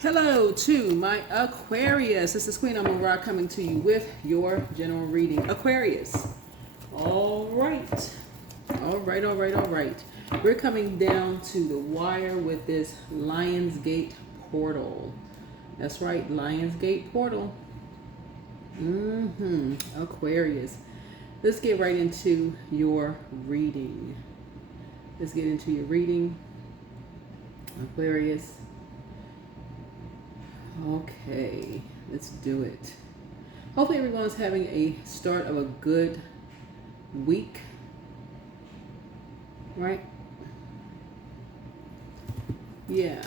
Hello to my Aquarius. This is Queen Amara coming to you with your general reading. Aquarius. All right. All right. We're coming down to the wire with this Lionsgate portal. That's right, Lionsgate portal. Aquarius. Let's get right into your reading. Aquarius. Okay, let's do it. Hopefully everyone's having a start of a good week, right? Yeah.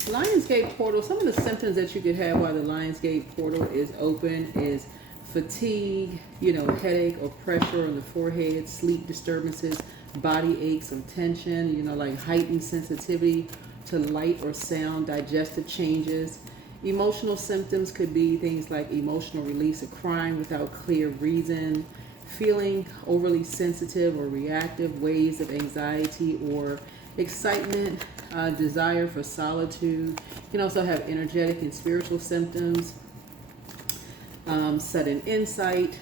Lionsgate portal, some of the symptoms that you could have while the Lionsgate portal is open is fatigue, headache or pressure on the forehead, sleep disturbances, body aches or tension, like heightened sensitivity to light or sound, digestive changes. Emotional symptoms could be things like emotional release of crying without clear reason, feeling overly sensitive or reactive, waves of anxiety or excitement, desire for solitude. You can also have energetic and spiritual symptoms, sudden insight,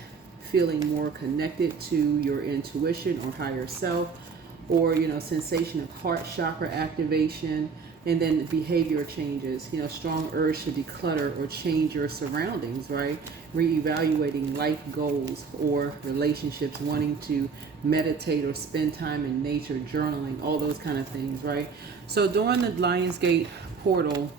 feeling more connected to your intuition or higher self, or sensation of heart chakra activation, and then behavior changes, strong urge to declutter or change your surroundings, right? Reevaluating life goals or relationships, wanting to meditate or spend time in nature, journaling, all those kind of things, right? So during the Lionsgate portal,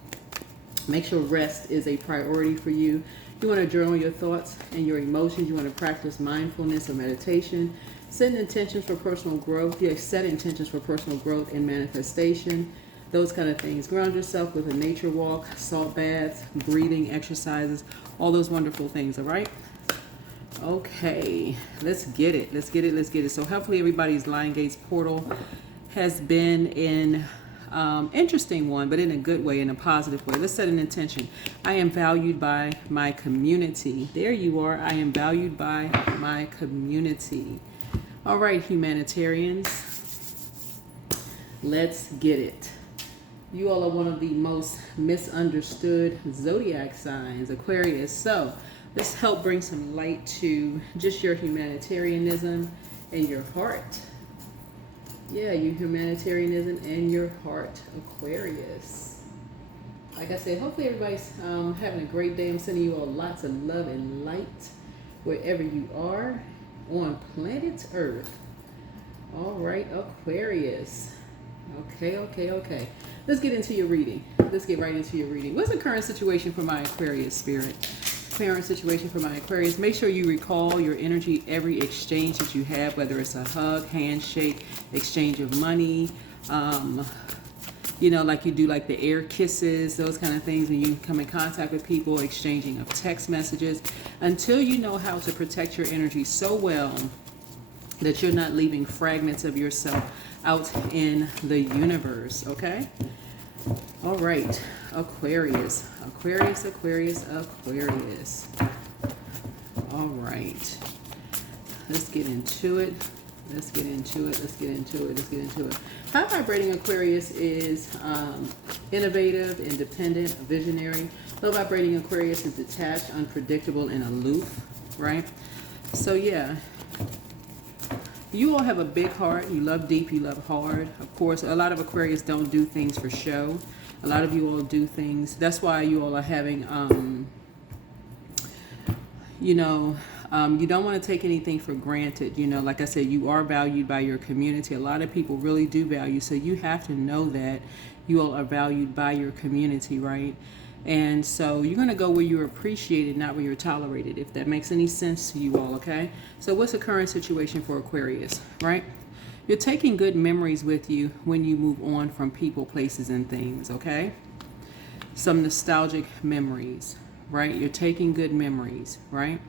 make sure rest is a priority for you. You want to journal your thoughts and your emotions. You want to practice mindfulness or meditation. Set intentions for personal growth. Set intentions for personal growth and manifestation. Those kind of things. Ground yourself with a nature walk, salt baths, breathing exercises, all those wonderful things, all right? Okay, let's get it. So hopefully everybody's Lionsgate portal has been in interesting one, but in a good way, in a positive way. Let's set an intention. I am valued by my community. There you are. I am valued by my community. All right, humanitarians. Let's get it. You all are one of the most misunderstood zodiac signs, Aquarius. So let's help bring some light to just your humanitarianism and your heart. Yeah, your humanitarianism and your heart, Aquarius. Like I said, hopefully everybody's having a great day. I'm sending you all lots of love and light wherever you are on planet Earth. All right, Aquarius. Okay. Let's get into your reading. Let's get right into your reading. What's the current situation for my Aquarius spirit? Current situation for my Aquarius. Make sure you recall your energy every exchange that you have, whether it's a hug, handshake, exchange of money, like you do like the air kisses, those kind of things when you come in contact with people, exchanging of text messages, until you know how to protect your energy so well that you're not leaving fragments of yourself out in the universe, okay? All right, Aquarius. All right, let's get into it. High vibrating Aquarius is innovative, independent, visionary. Low vibrating Aquarius is detached, unpredictable, and aloof, right? So yeah, you all have a big heart. You love deep, you love hard. Of course, a lot of Aquarius don't do things for show. A lot of you all do things. That's why you all are having, you don't want to take anything for granted. Like I said, you are valued by your community. A lot of people really do value. So you have to know that you all are valued by your community, right? And so you're going to go where you're appreciated, not where you're tolerated, if that makes any sense to you all, okay? So what's the current situation for Aquarius, right? You're taking good memories with you when you move on from people, places, and things, okay? Some nostalgic memories, right? You're taking good memories, right?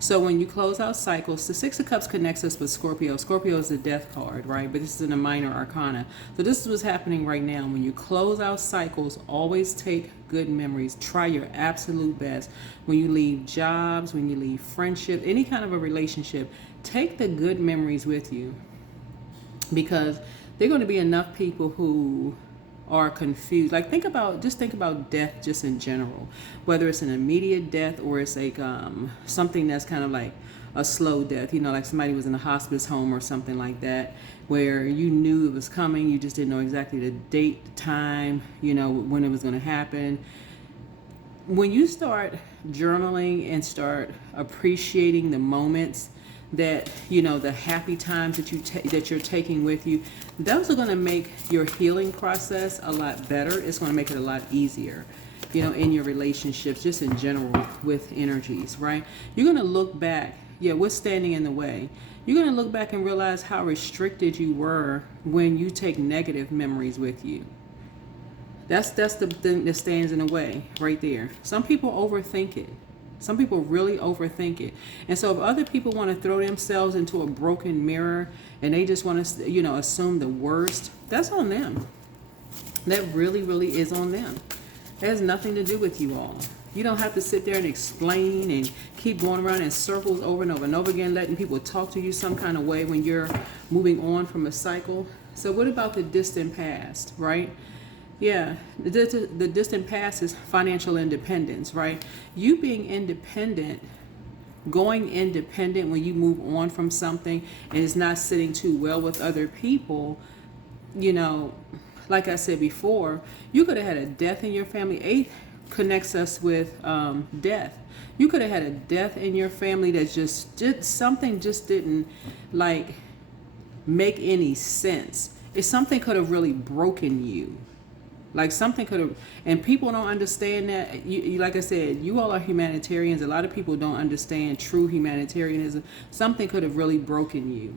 So when you close out cycles, the Six of Cups connects us with Scorpio. Scorpio is the death card, right? But this is in a minor arcana. So this is what's happening right now. When you close out cycles, always take good memories. Try your absolute best. When you leave jobs, when you leave friendship, any kind of a relationship, take the good memories with you. Because There are going to be enough people who are confused. Like think about death just in general, whether it's an immediate death or it's like something that's kind of like a slow death, like somebody was in a hospice home or something like that, where you knew it was coming, you just didn't know exactly the date, the time, when it was going to happen. When you start journaling and start appreciating the moments that the happy times that you're taking with you, those are going to make your healing process a lot better. It's going to make it a lot easier, in your relationships, just in general with energies, right? You're going to look back. What's standing in the way? You're going to look back and realize how restricted you were when you take negative memories with you. That's the thing that stands in the way right there. Some people overthink it. Some people really overthink it. And so if other people want to throw themselves into a broken mirror and they just want to, assume the worst, that's on them. That really, really is on them. It has nothing to do with you all. You don't have to sit there and explain and keep going around in circles over and over and over again, letting people talk to you some kind of way when you're moving on from a cycle. So what about the distant past, right? Yeah, the distant past is financial independence, right? You being independent, going independent when you move on from something and it's not sitting too well with other people, like I said before, you could have had a death in your family. 8 connects us with death. You could have had a death in your family that just didn't like make any sense. If something could have really broken you. Like something could have, and people don't understand that. You, like I said, you all are humanitarians. A lot of people don't understand true humanitarianism. Something could have really broken you.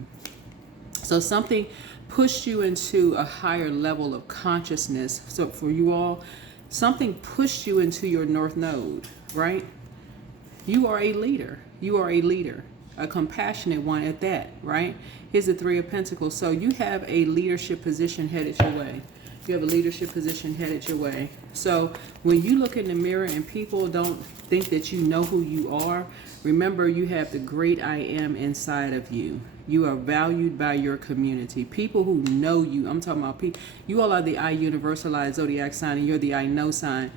So something pushed you into a higher level of consciousness. So for you all, something pushed you into your North Node, right? You are a leader. You are a leader, a compassionate one at that, right? Here's the 3 of Pentacles. So you have a leadership position headed your way. You have a leadership position headed your way. So when you look in the mirror and people don't think that you know who you are, remember you have the great I am inside of you. You are valued by your community. People who know you, I'm talking about people, you all are the I universalized zodiac sign and you're the I know sign.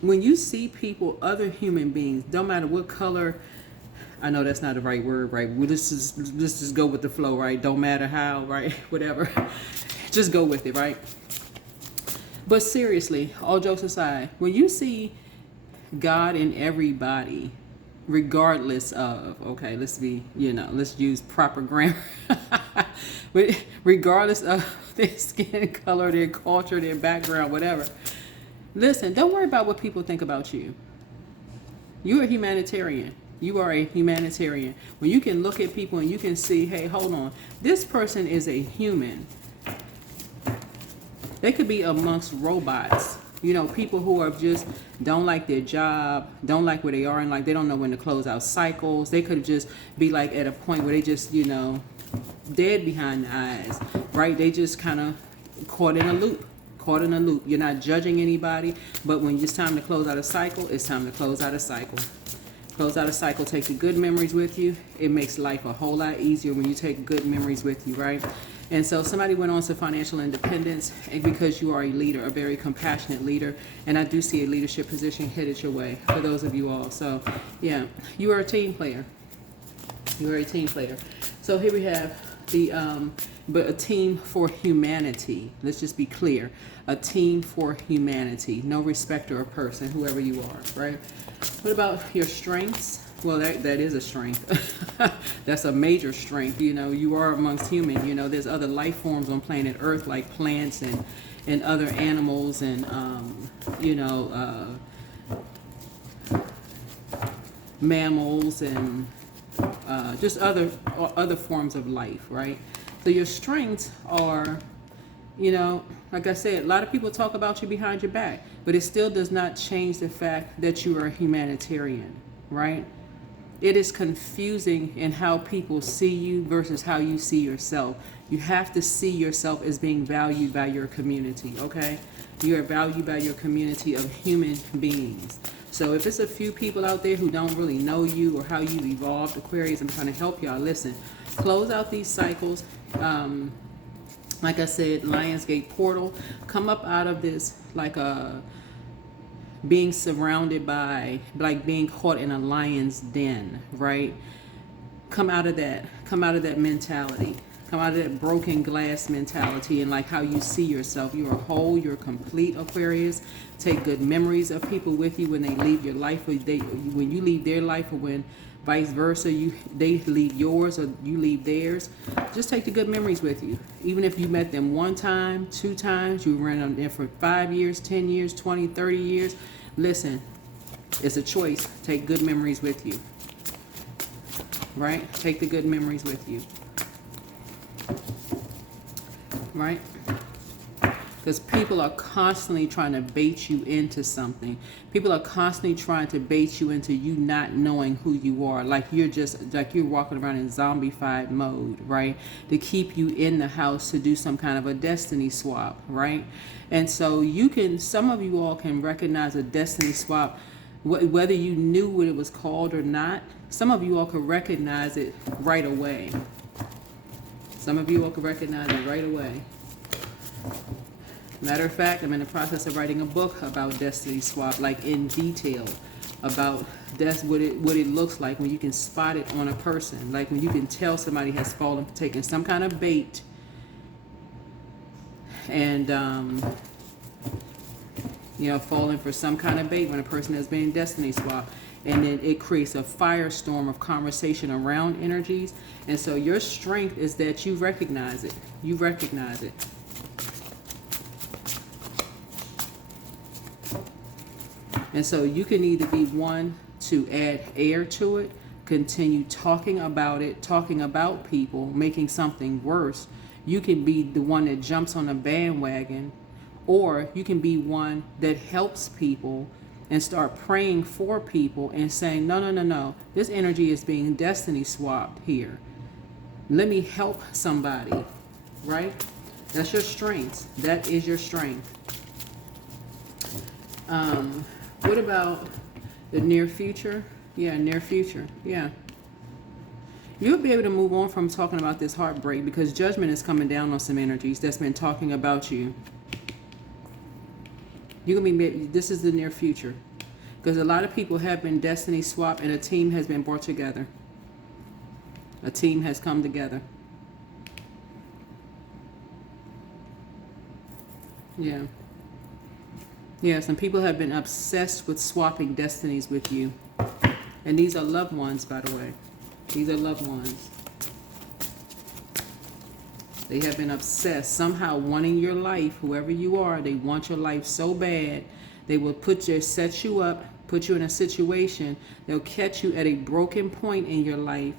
When you see people, other human beings, don't matter what color, I know that's not the right word, right? Well, let's just go with the flow, right? Don't matter how, right? Whatever. Just go with it, right? But seriously, all jokes aside, when you see God in everybody, regardless of, okay, let's use proper grammar, regardless of their skin color, their culture, their background, whatever. Listen, don't worry about what people think about you. You're a humanitarian. You are a humanitarian. When you can look at people and you can see, hey, hold on, this person is a human. They could be amongst robots, people who are just don't like their job, don't like where they are, and like they don't know when to close out cycles. They could just be like at a point where they just, dead behind the eyes, right? They just kind of caught in a loop. You're not judging anybody, but when it's time to close out a cycle, it's time to close out a cycle. Close out a cycle, take the good memories with you. It makes life a whole lot easier when you take good memories with you, right? And so somebody went on to financial independence because you are a leader, a very compassionate leader. And I do see a leadership position headed your way for those of you all. So, yeah, you are a team player. You are a team player. So here we have but a team for humanity. Let's just be clear. A team for humanity. No respecter of person, whoever you are, right? What about your strengths? Well, that is a strength. That's a major strength. You are amongst human. There's other life forms on planet Earth like plants and other animals and, mammals and just other forms of life, right? So your strengths are, like I said, a lot of people talk about you behind your back, but it still does not change the fact that you are a humanitarian, right? It is confusing in how people see you versus how you see yourself. You have to see yourself as being valued by your community, okay? You are valued by your community of human beings. So if it's a few people out there who don't really know you or how you evolved, Aquarius, I'm trying to help y'all. Listen, close out these cycles. like I said, Lionsgate portal. Come up out of this like a being surrounded by, like being caught in a lion's den, right? Come out of that. Come out of that mentality. Come out of that broken glass mentality and like how you see yourself. You're a whole, you're complete, Aquarius. Take good memories of people with you when they leave your life, or when you leave their life, or when vice versa, they leave yours or you leave theirs. Just take the good memories with you. Even if you met them one time, two times, you ran on there for 5 years, 10 years, 20, 30 years. Listen, it's a choice. Take good memories with you. Right? Take the good memories with you. Right? Because people are constantly trying to bait you into something. People are constantly trying to bait you into you not knowing who you are. Like you're walking around in zombified mode, right? To keep you in the house to do some kind of a destiny swap, right? And so some of you all can recognize a destiny swap, whether you knew what it was called or not. Some of you all can recognize it right away. Some of you all can recognize it right away. Matter of fact, I'm in the process of writing a book about destiny swap, like in detail, about what it looks like when you can spot it on a person, like when you can tell somebody has fallen for taking some kind of bait, and falling for some kind of bait when a person has been destiny swap, and then it creates a firestorm of conversation around energies. And so your strength is that you recognize it. You recognize it. And so you can either be one to add air to it, continue talking about it, talking about people, making something worse. You can be the one that jumps on a bandwagon, or you can be one that helps people and start praying for people and saying, no, this energy is being destiny swapped here. Let me help somebody, right? That's your strength. That is your strength. What about the near future? Yeah, near future. Yeah. You'll be able to move on from talking about this heartbreak, because judgment is coming down on some energies that's been talking about you. This is the near future, because a lot of people have been destiny swapped and a team has been brought together. A team has come together. Yeah. Yeah, some people have been obsessed with swapping destinies with you. And these are loved ones, by the way. These are loved ones. They have been obsessed, somehow wanting your life, whoever you are. They want your life so bad. They will set you up, put you in a situation. They'll catch you at a broken point in your life,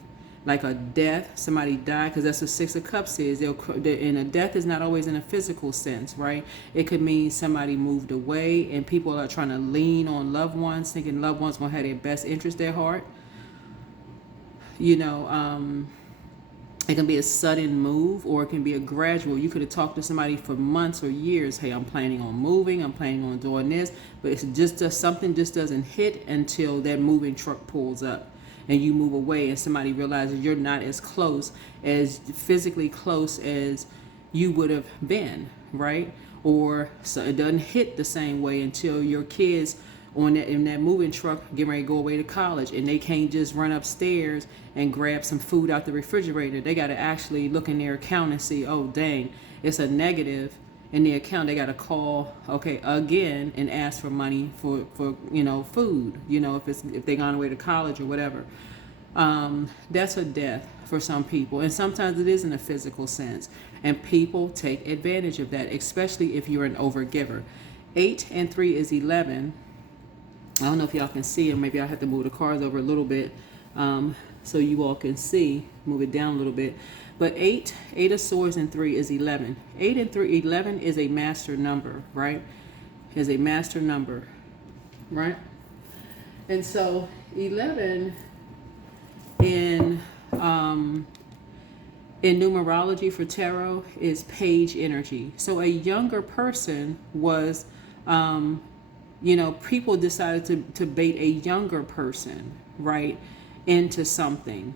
like a death. Somebody died, because that's what Six of Cups is. And a death is not always in a physical sense, right? It could mean somebody moved away and people are trying to lean on loved ones, thinking loved ones going to have their best interest at heart. It can be a sudden move, or it can be a gradual. You could have talked to somebody for months or years. Hey, I'm planning on moving. I'm planning on doing this. But it's just something just doesn't hit until that moving truck pulls up and you move away, and somebody realizes you're not as physically close as you would have been, right? Or so it doesn't hit the same way until your kids in that moving truck getting ready to go away to college, and they can't just run upstairs and grab some food out the refrigerator. They got to actually look in their account and see, oh dang, it's a negative in the account. They got to call again and ask for money for food, if they gone away to college or whatever. That's a death for some people, and sometimes it is in a physical sense, and people take advantage of that, especially if you're an overgiver. 8 and 3 is 11. I don't know if y'all can see it. Maybe I have to move the cards over a little bit so you all can see. Move it down a little bit. But 8 of Swords and 3 is 11. 8 and 3, 11 is a master number, right? Is a master number, right? And so 11 in numerology for tarot is page energy. So a younger person was, people decided to bait a younger person, right, into something.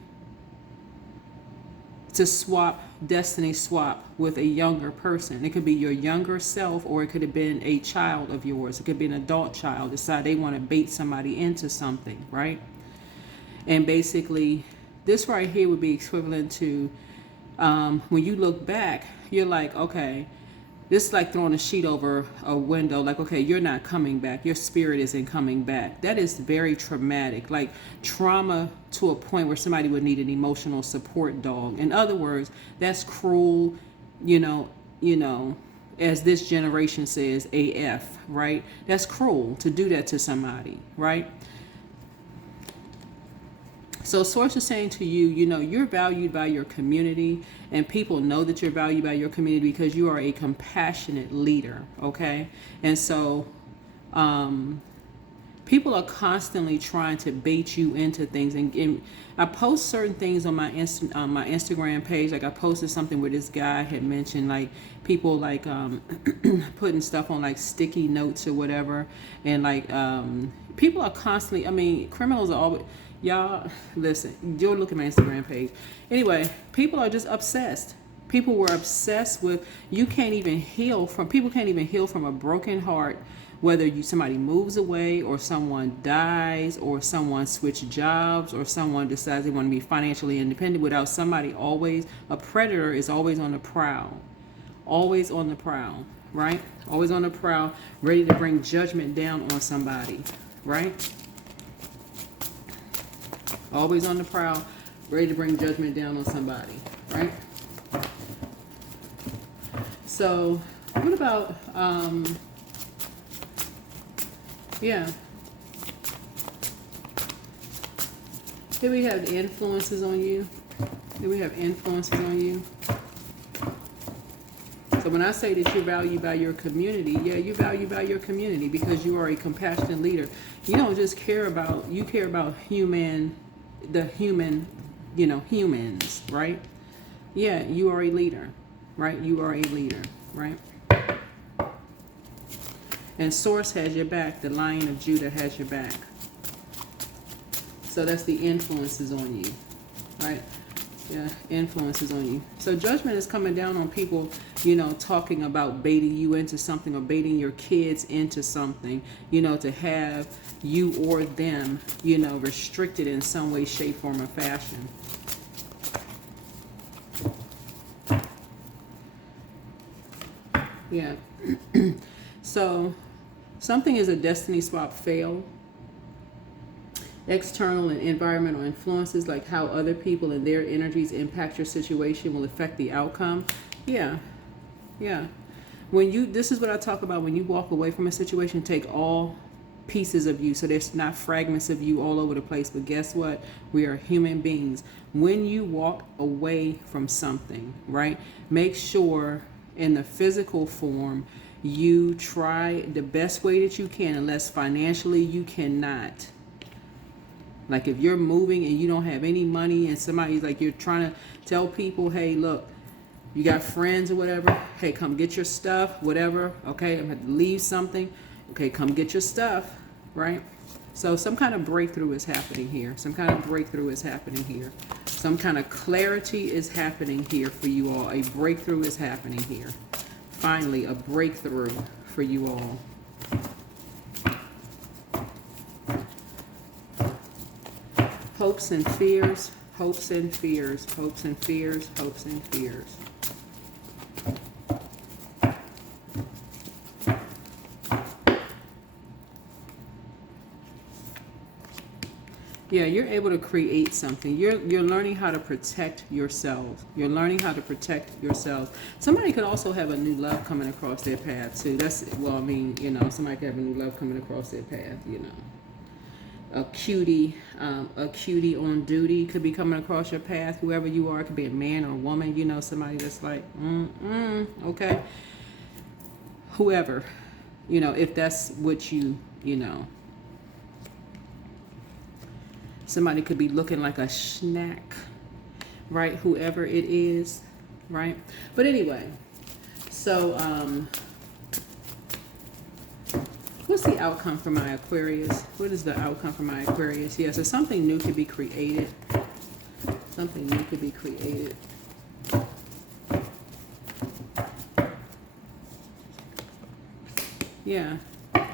to swap, destiny swap with a younger person. It could be your younger self, or it could have been a child of yours. It could be an adult child decide they want to bait somebody into something, right? And basically, this right here would be equivalent to when you look back, you're like, okay, this is like throwing a sheet over a window, like, okay, you're not coming back. Your spirit isn't coming back. That is very traumatic, like trauma to a point where somebody would need an emotional support dog. In other words, that's cruel, as this generation says, AF, right? That's cruel to do that to somebody, right? So Source is saying to you, you're valued by your community, and people know that you're valued by your community because you are a compassionate leader, okay? And so people are constantly trying to bait you into things. And I post certain things on my Instagram page. Like I posted something where this guy had mentioned like people like putting stuff on like sticky notes or whatever. And like people are constantly, criminals are always... Y'all, listen, you'll look at my Instagram page. Anyway, people are just obsessed. People were obsessed with, people can't even heal from a broken heart, whether somebody moves away or someone dies or someone switches jobs or someone decides they want to be financially independent without somebody a predator is always on the prowl. Always on the prowl, right? Always on the prowl, ready to bring judgment down on somebody, right? Always on the prowl, ready to bring judgment down on somebody, right? So, what about, here we have the influences on you. Here we have influences on you. So when I say that you're valued by your community, yeah, you're valued by your community because you are a compassionate leader. You don't just care about, you care about humans, right? Yeah, you are a leader, right? You are a leader, right? And Source has your back. The Lion of Judah has your back. So that's the influences on you, right? Yeah, influences on you. So judgment is coming down on people, talking about baiting you into something or baiting your kids into something, to have you or them, restricted in some way, shape, form, or fashion. Yeah. So something is a destiny swap fail. External and environmental influences, like how other people and their energies impact your situation, will affect the outcome. Yeah. This is what I talk about when you walk away from a situation, take all pieces of you, so there's not fragments of you all over the place. But guess what? We are human beings. When you walk away from something, right, make sure in the physical form you try the best way that you can, unless financially you cannot. Like if you're moving and you don't have any money and somebody's like, you're trying to tell people, hey, look, you got friends or whatever, hey, come get your stuff, whatever, okay, I'm going to leave something, okay, come get your stuff, right? So some kind of breakthrough is happening here. Some kind of breakthrough is happening here. Some kind of clarity is happening here for you all. A breakthrough is happening here. Finally, a breakthrough for you all. Hopes and fears, hopes and fears, hopes and fears, hopes and fears. Yeah, you're able to create something. You're learning how to protect yourself. You're learning how to protect yourself. Somebody could also have a new love coming across their path too. Somebody could have a new love coming across their path, A cutie on duty could be coming across your path. Whoever you are, it could be a man or a woman, somebody that's like, okay. Whoever, if that's what you. Somebody could be looking like a snack, right? Whoever it is, right? But anyway, so what's the outcome for my Aquarius? What is the outcome for my Aquarius? Yeah, so something new could be created. Something new could be created. Yeah.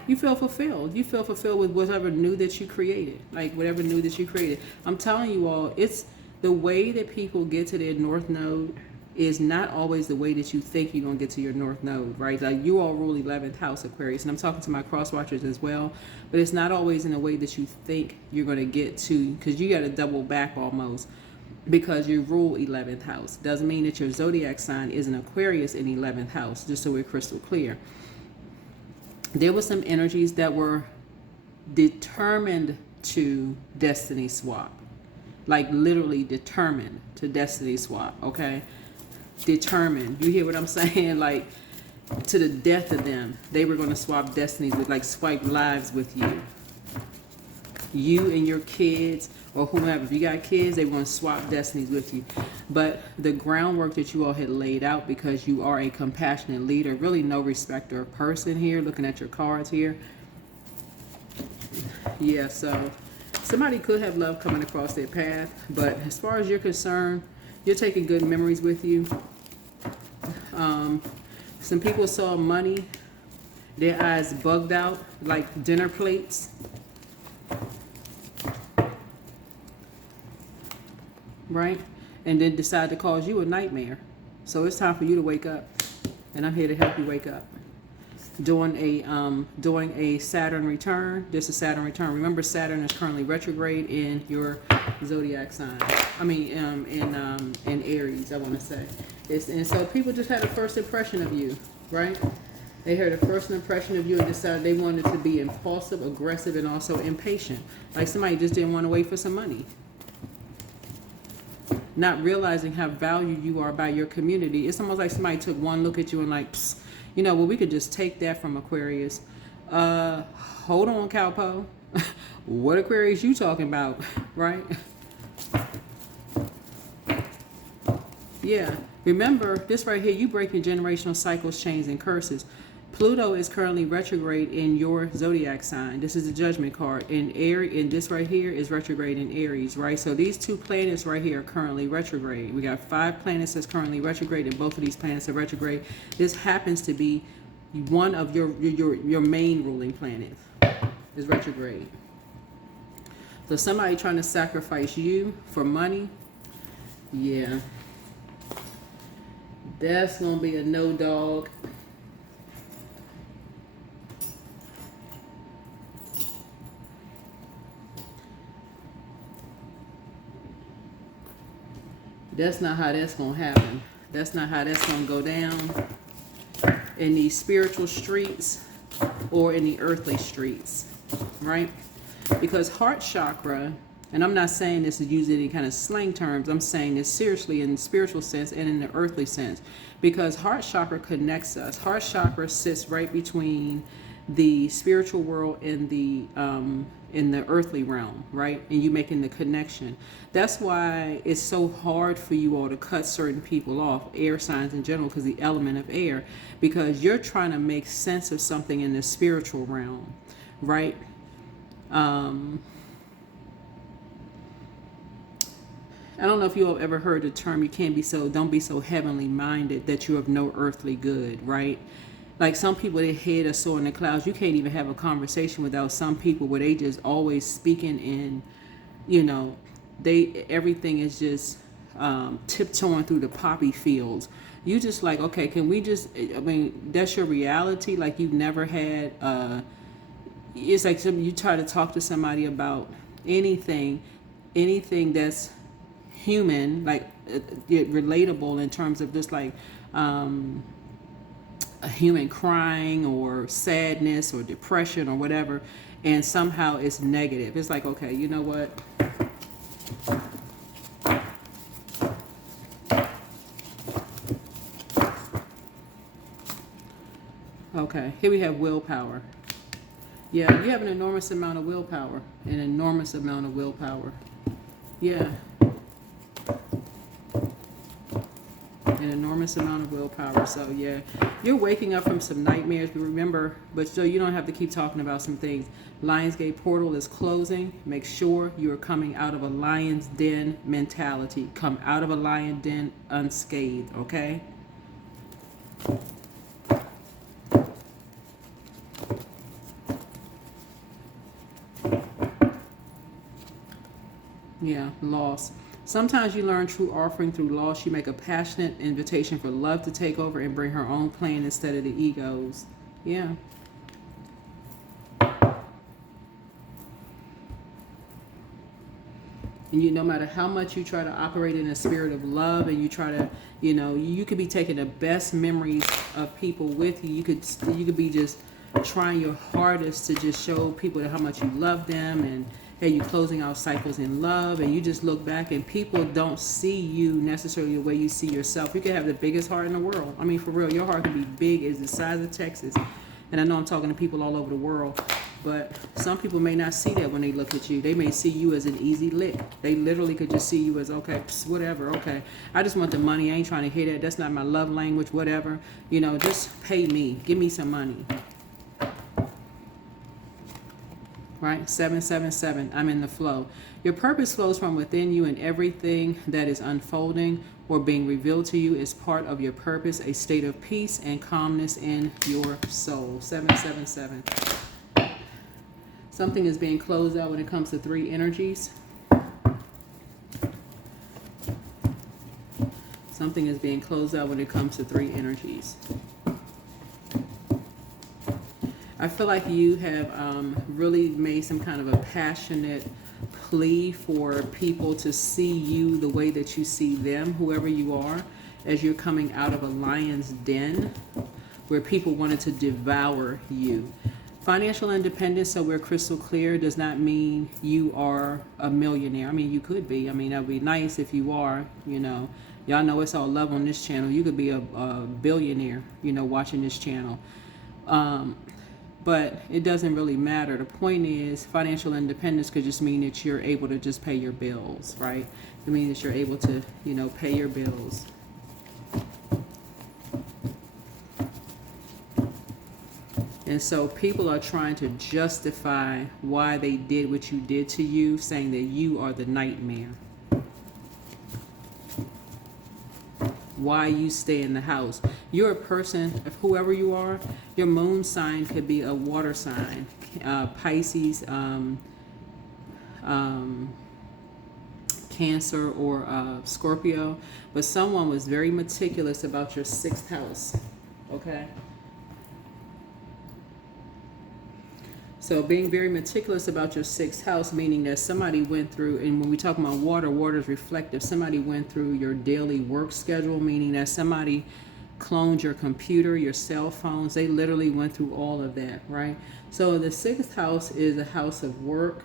You feel fulfilled. You feel fulfilled with whatever new that you created. Like whatever new that you created. I'm telling you all, it's the way that people get to their north node is not always the way that you think you're going to get to your north node, right? Like you all rule 11th house, Aquarius, and I'm talking to my cross watchers as well, but it's not always in the way that you think you're going to get to, because you got to double back almost, because you rule 11th house. Doesn't mean that your zodiac sign is an Aquarius in 11th house, just so we're crystal clear. There were some energies that were determined to destiny swap, like literally determined to destiny swap, okay? Determined. You hear what I'm saying? Like to the death of them, they were going to swap destinies with, like swipe lives with you. You and your kids or whomever. If you got kids, they want to swap destinies with you. But the groundwork that you all had laid out, because you are a compassionate leader, really no respecter of person here, looking at your cards here. Yeah, so somebody could have love coming across their path, but as far as you're concerned, you're taking good memories with you. Some people saw money, their eyes bugged out like dinner plates. Right? And then decide to cause you a nightmare. So it's time for you to wake up. And I'm here to help you wake up. Doing a Saturn return. This is Saturn return. Remember, Saturn is currently retrograde in your zodiac sign. I mean, in Aries, I want to say. And so people just had a first impression of you, right? They heard a first impression of you and decided they wanted to be impulsive, aggressive, and also impatient. Like somebody just didn't want to wait for some money. Not realizing how valued you are by your community. It's almost like somebody took one look at you and like, psst, you know, well, we could just take that from Aquarius. Hold on, Cowpo. What Aquarius you talking about, right? Yeah. Remember, this right here, you breaking generational cycles, chains, and curses. Pluto is currently retrograde in your zodiac sign. This is the judgment card. In Aries, and this right here is retrograde in Aries, right? So these two planets right here are currently retrograde. We got 5 planets that's currently retrograde, and both of these planets are retrograde. This happens to be one of your main ruling planets is retrograde. So somebody trying to sacrifice you for money, yeah. That's going to be a no, dog. That's not how that's going to happen. That's not how that's going to go down in these spiritual streets or in the earthly streets, right? Because heart chakra, and I'm not saying this to use any kind of slang terms, I'm saying this seriously in the spiritual sense and in the earthly sense, because heart chakra connects us. Heart chakra sits right between the spiritual world and the in the earthly realm, right? And you making the connection. That's why it's so hard for you all to cut certain people off, air signs in general, because the element of air, because you're trying to make sense of something in the spiritual realm, right? I don't know if you have ever heard the term, don't be so heavenly minded that you're of no earthly good, right? Like some people, their head are soaring in the clouds. You can't even have a conversation without some people where they just always speaking in, you know, everything is just tiptoeing through the poppy fields. You just like, okay, can we just, I mean, that's your reality. Like you've never had, it's like you try to talk to somebody about anything that's human, like relatable in terms of just like, a human crying or sadness or depression or whatever, and somehow it's negative. It's like, okay, you know what? Okay, here we have willpower. Yeah, you have an enormous amount of willpower. An enormous amount of willpower. Yeah. An enormous amount of willpower. So yeah, you're waking up from some nightmares, but remember, but still you don't have to keep talking about some things. Lionsgate portal is closing. Make sure you're coming out of a lion's den mentality. Come out of a lion den unscathed, okay? Yeah, loss. Sometimes you learn true offering through loss. You make a passionate invitation for love to take over and bring her own plan instead of the egos. Yeah. And no matter how much you try to operate in a spirit of love, and you try to, you could be taking the best memories of people with you. You could be just trying your hardest to just show people how much you love them, and hey, you closing out cycles in love, and you just look back and people don't see you necessarily the way you see yourself. You could have the biggest heart in the world. I mean, for real, your heart can be big as the size of Texas. And I know I'm talking to people all over the world, but some people may not see that when they look at you. They may see you as an easy lick. They literally could just see you as, okay, whatever, okay. I just want the money. I ain't trying to hear that. That's not my love language, whatever. Just pay me. Give me some money. Right? 777. I'm in the flow. Your purpose flows from within you, and everything that is unfolding or being revealed to you is part of your purpose, a state of peace and calmness in your soul. 777. Something is being closed out when it comes to 3 energies. Something is being closed out when it comes to 3 energies. I feel like you have really made some kind of a passionate plea for people to see you the way that you see them, whoever you are, as you're coming out of a lion's den where people wanted to devour you. Financial independence, so we're crystal clear, does not mean you are a millionaire. I mean, you could be. I mean, that would be nice if you are, Y'all know it's all love on this channel. You could be a billionaire, watching this channel. But it doesn't really matter. The point is, financial independence could just mean that you're able to just pay your bills, right? It means that you're able to, pay your bills. And so people are trying to justify why they did what you did to you, saying that you are the nightmare. Why you stay in the house. You're a person, if whoever you are, your moon sign could be a water sign, Pisces, Cancer, or Scorpio. But someone was very meticulous about your 6th house, okay? So being very meticulous about your 6th house, meaning that somebody went through, and when we talk about water, water is reflective. Somebody went through your daily work schedule, meaning that somebody cloned your computer, your cell phones. They literally went through all of that, right? So the 6th house is a house of work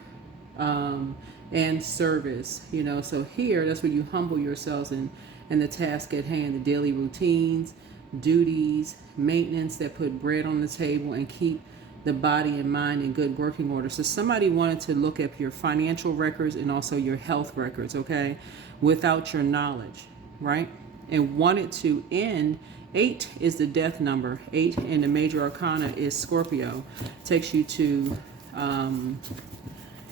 and service, So here, that's where you humble yourselves in the task at hand, the daily routines, duties, maintenance that put bread on the table and keep the body and mind in good working order. So somebody wanted to look at your financial records and also your health records, okay, without your knowledge, right? And wanted to end. 8 is the death number. 8 in the major arcana is Scorpio. Takes you to,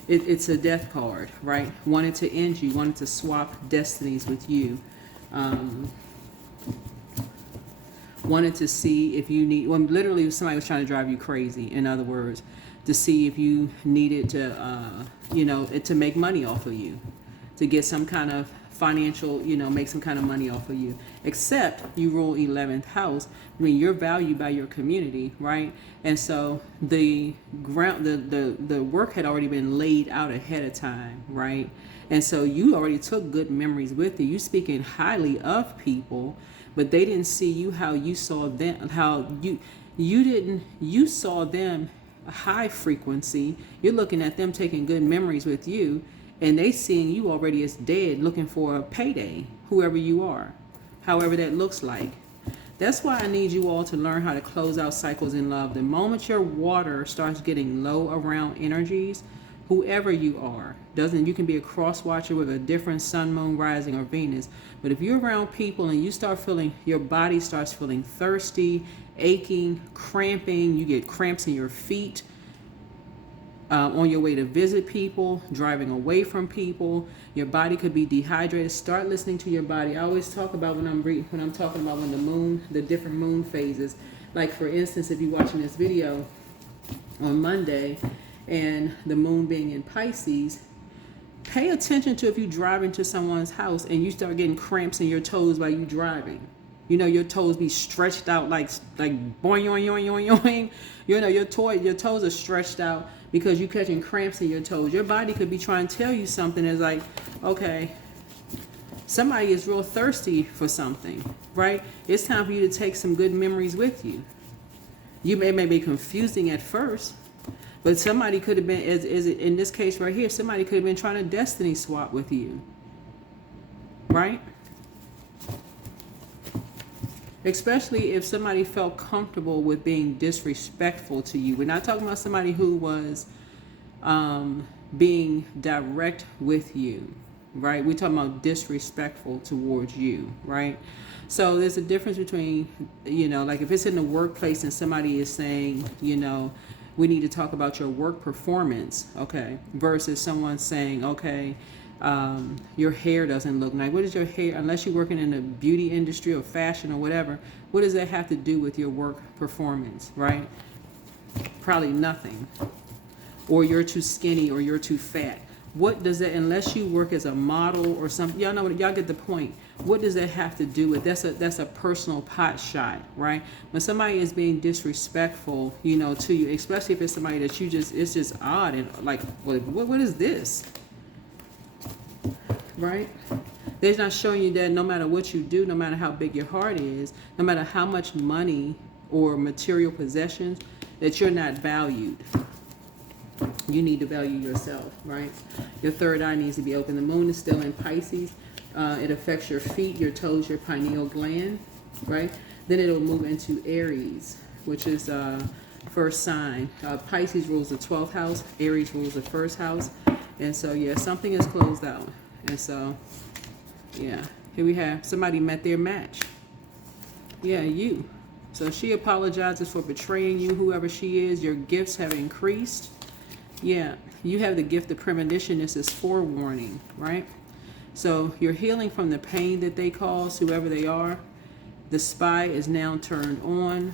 it's a death card, right? Wanted to end you, wanted to swap destinies with you. Wanted to see if you need, well, literally somebody was trying to drive you crazy, in other words, to see if you needed to, to make money off of you, to get some kind of financial, make some kind of money off of you. Except you rule 11th house. I mean, you're valued by your community, right? And so the work had already been laid out ahead of time, right? And so you already took good memories with you. You speaking highly of people, but they didn't see you how you saw them, you saw them high frequency. You're looking at them taking good memories with you, and they seeing you already as dead, looking for a payday, whoever you are, however that looks like. That's why I need you all to learn how to close out cycles in love. The moment your water starts getting low around energies, whoever you are, you can be a cross watcher with a different sun, moon, rising, or Venus. But if you're around people and you start feeling, your body starts feeling thirsty, aching, cramping, you get cramps in your feet, on your way to visit people, driving away from people, your body could be dehydrated. Start listening to your body. I always talk about when I'm talking about the different moon phases. Like for instance, if you're watching this video on Monday, and the moon being in Pisces, Pay attention to if you drive into someone's house and you start getting cramps in your toes while you driving. You know, your toes be stretched out like boing, yoing, yoing, yoing, yoing. You know, your toes are stretched out because you catching cramps in your toes. Your body could be trying to tell you something. It's like, okay, somebody is real thirsty for something, right? It's time for you to take some good memories with you. You may be confusing at first, but somebody could have been, in this case right here, somebody could have been trying to destiny swap with you, right? Especially if somebody felt comfortable with being disrespectful to you. We're not talking about somebody who was being direct with you, right? We're talking about disrespectful towards you, right? So there's a difference between, you know, like if it's in the workplace and somebody is saying, you know, we need to talk about your work performance, okay, versus someone saying, okay, your hair doesn't look nice. What is your hair, unless you're working in the beauty industry or fashion or whatever, what does that have to do with your work performance, right? Probably nothing. Or you're too skinny or you're too fat. What does that, unless you work as a model or something, y'all know what, y'all get the point. What does that have to do with? That's a personal pot shot, right? When somebody is being disrespectful, you know, to you, especially if it's somebody that you just, it's just odd and like, what is this? Right? They're not showing you that no matter what you do, no matter how big your heart is, no matter how much money or material possessions, that you're not valued. You need to value yourself, right? Your third eye needs to be open. The moon is still in Pisces. It affects your feet, your toes, your pineal gland, right? Then it'll move into Aries, which is first sign. Pisces rules the 12th house. Aries rules the first house. And so, yeah, something is closed out. And so, yeah, here we have somebody met their match. Yeah, you. So she apologizes for betraying you, whoever she is. Your gifts have increased. Yeah, you have the gift of premonition. This is forewarning, right? So you're healing from the pain that they caused, whoever they are. The spy is now turned on.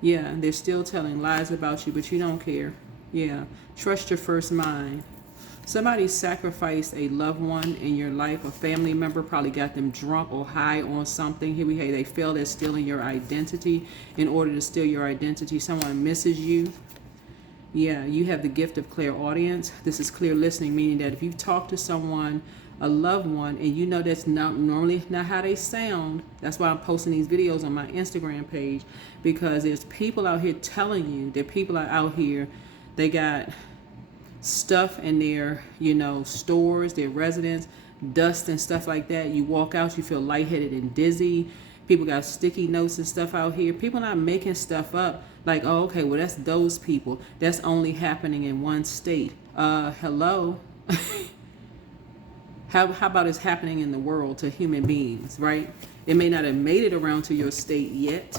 Yeah, they're still telling lies about you, but you don't care. Yeah, trust your first mind. Somebody sacrificed a loved one in your life, a family member, probably got them drunk or high on something. Here we have, they failed at stealing your identity. In order to steal your identity, someone misses you. Yeah, you have the gift of clairaudience. This is clear listening, meaning that if you talk to someone, a loved one, and you know that's not normally not how they sound, that's why I'm posting these videos on my Instagram page, because there's people out here telling you that people are out here, they got stuff in their, you know, stores, their residence, dust and stuff like that. You walk out, you feel lightheaded and dizzy. People got sticky notes and stuff out here. People not making stuff up like, oh, okay, well, that's those people. That's only happening in one state. Hello? How about it's happening in the world to human beings, right? It may not have made it around to your state yet.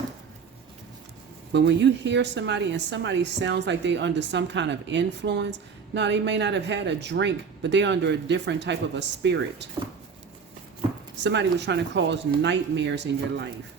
But when you hear somebody and somebody sounds like they're under some kind of influence, no, they may not have had a drink, but they're under a different type of a spirit. Somebody was trying to cause nightmares in your life.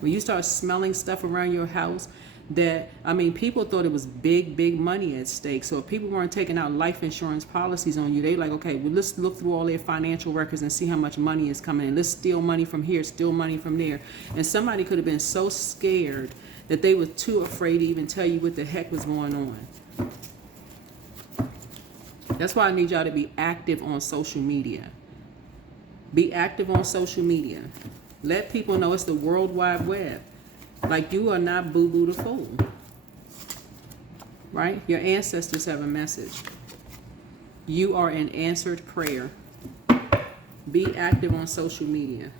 When you start smelling stuff around your house that, I mean, people thought it was big money at stake. So if people weren't taking out life insurance policies on you, they like, okay, well, let's look through all their financial records and see how much money is coming in. Let's steal money from here, steal money from there. And somebody could have been so scared that they were too afraid to even tell you what the heck was going on. That's why I need y'all to be active on social media. Be active on social media. Let people know it's the World Wide Web. Like, you are not boo-boo the fool. Right? Your ancestors have a message. You are an answered prayer. Be active on social media.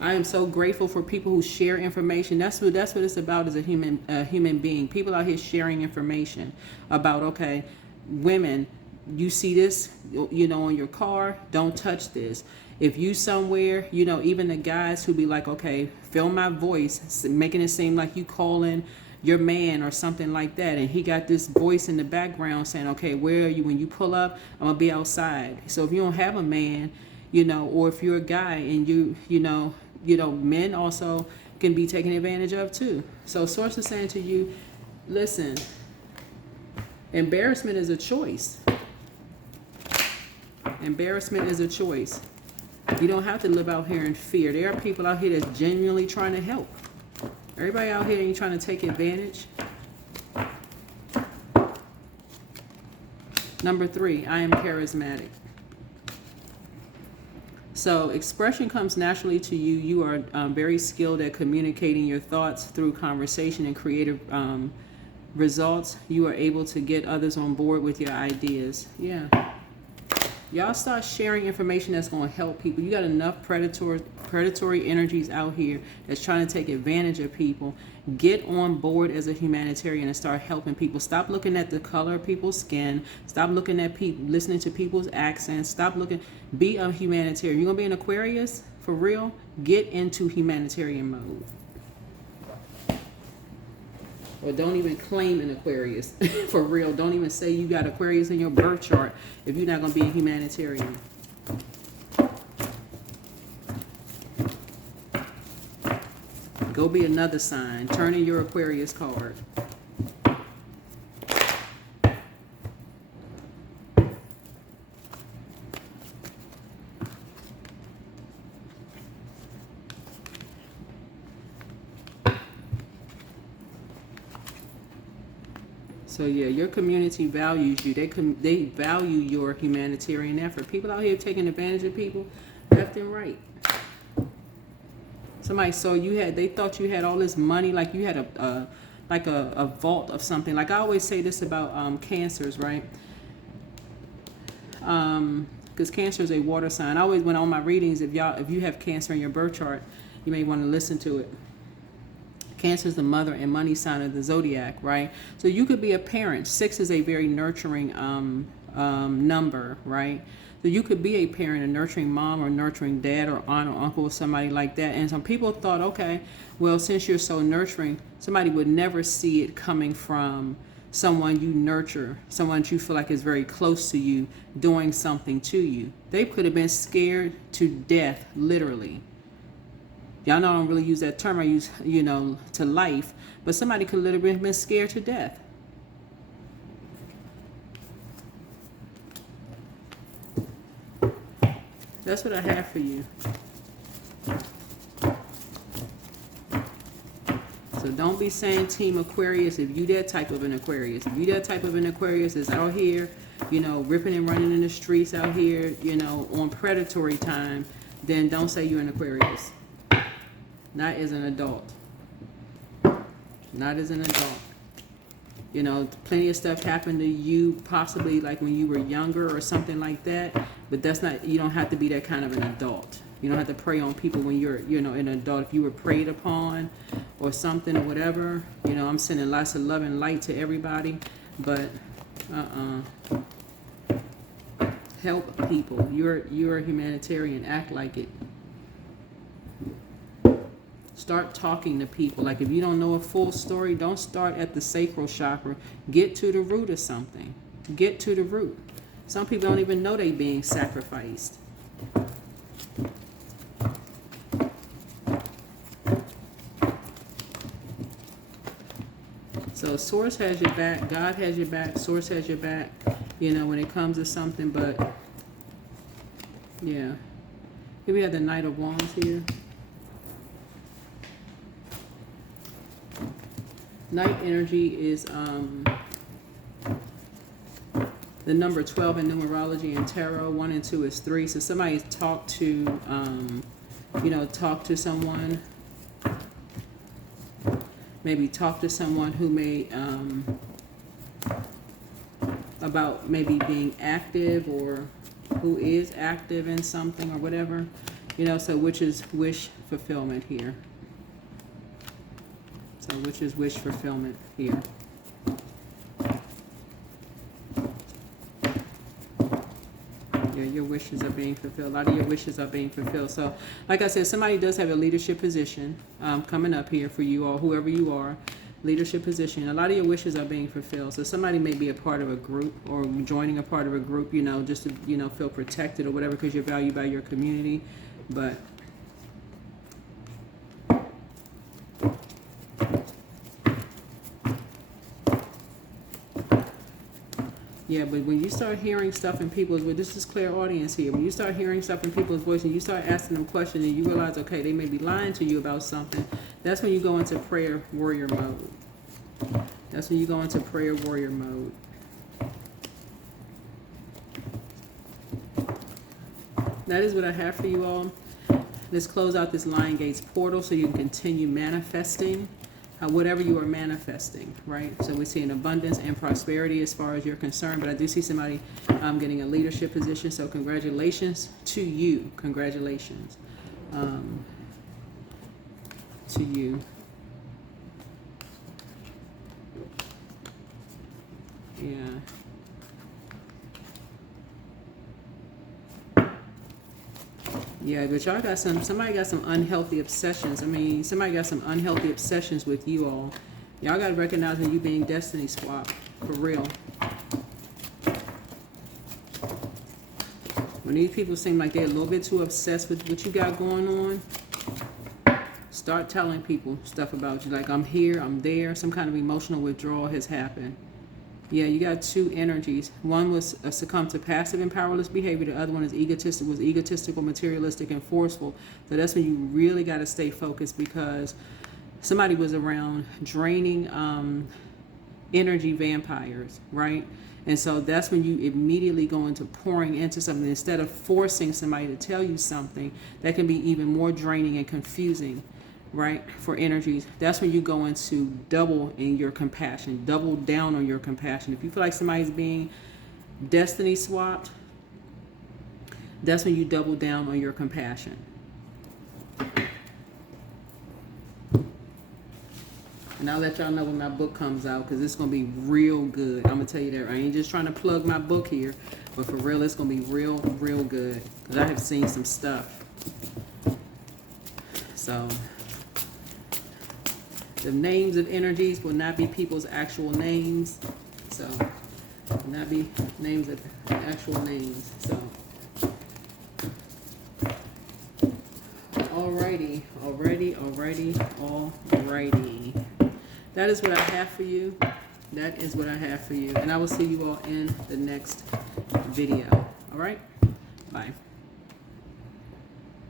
I am so grateful for people who share information. That's what it's about as a human being. People out here sharing information about, okay, women, you see this, you know, on your car, don't touch this. If you somewhere, you know, even the guys who be like, okay, film my voice, making it seem like you calling your man or something like that, and he got this voice in the background saying, okay, where are you? When you pull up, I'm gonna be outside. So if you don't have a man, you know, or if you're a guy and you know, men also can be taken advantage of too. So source is saying to you, listen, embarrassment is a choice. Embarrassment is a choice. You don't have to live out here in fear. There are people out here that's genuinely trying to help. Everybody out here ain't trying to take advantage. Number 3, I am charismatic. So expression comes naturally to you. You are very skilled at communicating your thoughts through conversation and creative results. You are able to get others on board with your ideas. Yeah. Y'all start sharing information that's going to help people. You got enough predatory energies out here that's trying to take advantage of people. Get on board as a humanitarian and start helping people. Stop looking at the color of people's skin. Stop looking at people, listening to people's accents. Stop looking. Be a humanitarian. You're going to be an Aquarius? For real? Get into humanitarian mode. Or don't even claim an Aquarius. For real. Don't even say you got Aquarius in your birth chart if you're not going to be a humanitarian. Go be another sign. Turn in your Aquarius card. So yeah, your community values you. They value your humanitarian effort. People out here taking advantage of people left and right. Somebody saw you had, they thought you had all this money, like you had a vault of something. Like I always say this about cancers, right? Because Cancer is a water sign. I always, when on my readings, if you have Cancer in your birth chart, you may want to listen to it. Cancer is the mother and money sign of the zodiac, right? So you could be a parent. 6 is a very nurturing number, right? So you could be a parent, a nurturing mom or nurturing dad or aunt or uncle or somebody like that. And some people thought, okay, well, since you're so nurturing, somebody would never see it coming from someone you nurture, someone you feel like is very close to you, doing something to you. They could have been scared to death, literally. Y'all know I don't really use that term. I use, to life. But somebody could literally have been scared to death. That's what I have for you. So don't be saying Team Aquarius if you that type of an Aquarius. If you that type of an Aquarius is out here, ripping and running in the streets out here, on predatory time, then don't say you're an Aquarius. Not as an adult. Not as an adult. Plenty of stuff happened to you possibly like when you were younger or something like that. But that's not, you don't have to be that kind of an adult. You don't have to prey on people when you're, an adult. If you were preyed upon or something or whatever, I'm sending lots of love and light to everybody. But, help people. You're a humanitarian. Act like it. Start talking to people. Like if you don't know a full story, don't start at the sacral chakra. Get to the root of something. Get to the root. Some people don't even know they being sacrificed. So Source has your back. God has your back. Source has your back. When it comes to something. But yeah. Here we have the Knight of Wands here. Night energy is the number 12 in numerology and tarot. 1 and 2 is 3. So somebody talk to someone. Maybe talk to someone who may about maybe being active or who is active in something or whatever. So which is wish fulfillment here. So which is wish fulfillment here. Yeah, your wishes are being fulfilled. A lot of your wishes are being fulfilled. So like I said, somebody does have a leadership position coming up here for you or whoever you are. Leadership position. A lot of your wishes are being fulfilled. So somebody may be a part of a group or joining a part of a group, just to, feel protected or whatever because you're valued by your community. But Yeah, but when you start hearing stuff in people's, well, this is clairaudience here. When you start hearing stuff in people's voice and you start asking them questions and you realize, okay, they may be lying to you about something, that's when you go into prayer warrior mode. That's when you go into prayer warrior mode. That is what I have for you all. Let's close out this Lion Gates portal so you can continue manifesting whatever you are manifesting, right? So we see an abundance and prosperity as far as you're concerned, but I do see somebody getting a leadership position, so congratulations to you. Congratulations to you. Yeah. Yeah, but y'all got somebody got some unhealthy obsessions. I mean, somebody got some unhealthy obsessions with you all. Y'all got to recognize when you being destiny swapped, for real. When these people seem like they're a little bit too obsessed with what you got going on, start telling people stuff about you. Like, I'm here, I'm there. Some kind of emotional withdrawal has happened. Yeah, you got two energies. One was succumb to passive and powerless behavior. The other one is egotistical, materialistic, and forceful. So that's when you really got to stay focused, because somebody was around draining energy vampires, right? And so that's when you immediately go into pouring into something instead of forcing somebody to tell you something that can be even more draining and confusing, right, for energies. That's when you go into double in your compassion, double down on your compassion. If you feel like somebody's being destiny swapped, that's when you double down on your compassion. And I'll let y'all know when my book comes out, because it's going to be real good. I'm going to tell you that. I ain't just trying to plug my book here, but for real, it's going to be real good, because I have seen some stuff. So the names of energies will not be people's actual names. So, will not be names of actual names. So, alrighty. That is what I have for you. That is what I have for you. And I will see you all in the next video. All right? Bye.